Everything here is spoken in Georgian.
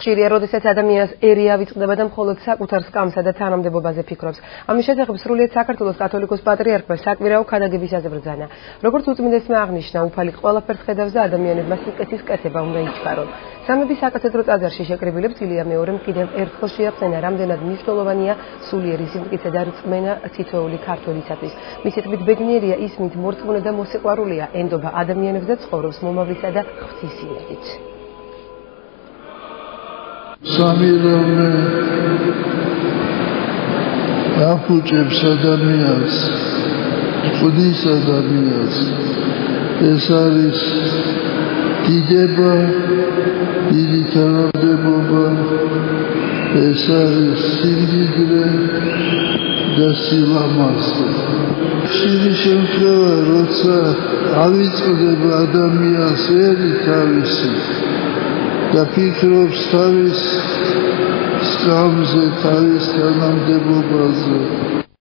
ხშირია, როდესაც ადამიანს ერი ავიწყდება და მხოლოდ საკუთარ სკამსა და თანამდებობაზე ფიქრობს. ამის შესახებ სრულიად საქართველოს კათოლიკოს პატრიარქმა საკვირაო ქადაგებისაზე ბრძანა. როგორც უწმინდესმა აღნიშნა, უფალი ყველაფერს ხედავს და ადამიანებმა სიკეთის კეთება უნდა იჩქარონ. სამების საკათედრო ტაძარში შეკრებილებს ილია მეორემ კიდევ ერთხელ შეახსენა, რამდენად მნიშვნელოვანია სულიერი სიმტკიცე და რწმენა თითოეული ქართველისათვის. მისი თქმით, ბედნიერია ის, ვინც მორწმუნე და მოსიყვარულია, ენდობა ადამიანებს და ცხოვრობს მომავლისა და ღვთის იმედით. სამიროვნე ახუჭებს ადამიანს, ღვთის ადამიანს. ეს არის დიდება, დიდი თანამდებობა, ეს არის სიმდიდრე და სილამაზე. ხშირი შემთხვევა, როცა ავიწყდება ადამიანს ერი თავისი და ფიქრობს თავის სკამზე, თავის თანამდებობაზე.